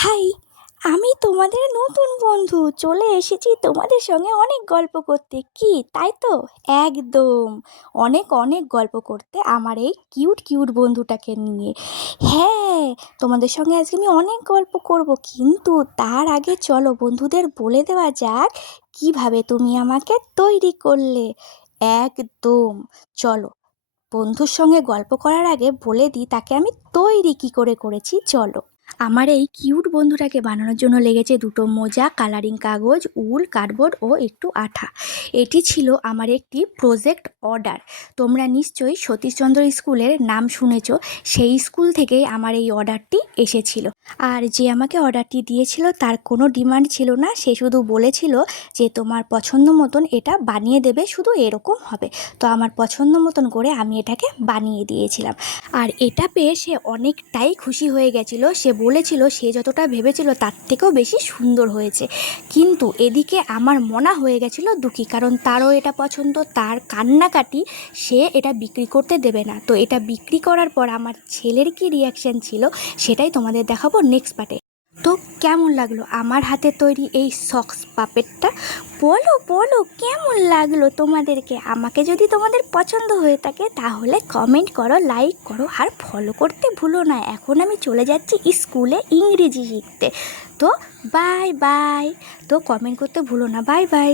High, আমি তোমাদের নতুন বন্ধু চলে এসেছি তোমাদের সঙ্গে অনেক গল্প করতে। কি তাই তো? একদম। অনেক অনেক গল্প করতে আমার এই কিউট কিউট বন্ধুটাকে নিয়ে। হ্যাঁ, তোমাদের সঙ্গে আজকে আমি অনেক গল্প করব, কিন্তু তার আগে চলো বন্ধুদের বলে দেওয়া যাক কিভাবে তুমি আমাকে তৈরি করলে। একদম। চলো, বন্ধুর সঙ্গে গল্প করার আগে বলে দিই তাকে আমি তৈরি কি করে করেছি। চলো। আমার এই কিউট বন্ধুটাকে বানানোর জন্য লেগেছে দুটো মোজা, কালারিং কাগজ, উল, কার্ডবোর্ড ও একটু আঠা। এটি ছিল আমার একটি প্রজেক্ট অর্ডার। তোমরা নিশ্চয়ই সতীশচন্দ্র স্কুলের নাম শুনেছ, সেই স্কুল থেকেই আমার এই অর্ডারটি এসেছিল। আর যে আমাকে অর্ডারটি দিয়েছিল তার কোনো ডিমান্ড ছিল না, সে শুধু বলেছিল যে তোমার পছন্দ মতন এটা বানিয়ে দেবে, শুধু এরকম হবে। তো আমার পছন্দ মতন করে আমি এটাকে বানিয়ে দিয়েছিলাম। আর এটা পেয়ে সে অনেকটাই খুশি হয়ে গেছিল। সে বলেছিল সে যতটা ভেবেছিল তার থেকেও বেশি সুন্দর হয়েছে। কিন্তু এদিকে আমার মনা হয়ে গেছিলো দুঃখী, কারণ তারও এটা পছন্দ, তার কান্নাকাটি, সে এটা বিক্রি করতে দেবে না। তো এটা বিক্রি করার পর আমার ছেলের কী রিয়াকশান ছিল সেটাই তোমাদের দেখাবো নেক্সট পার্টে। তো কেমন লাগলো আমার হাতে তৈরি এই সক্স পাপেটটা? বলো বলো কেমন লাগলো তোমাদেরকে। আমাকে যদি তোমাদের পছন্দ হয়ে থাকে তাহলে কমেন্ট করো, লাইক করো, আর ফলো করতে ভুলো না। এখন আমি চলে যাচ্ছি স্কুলে ইংরেজি শিখতে। তো বাই বাই। তো কমেন্ট করতে ভুলো না। Bye bye.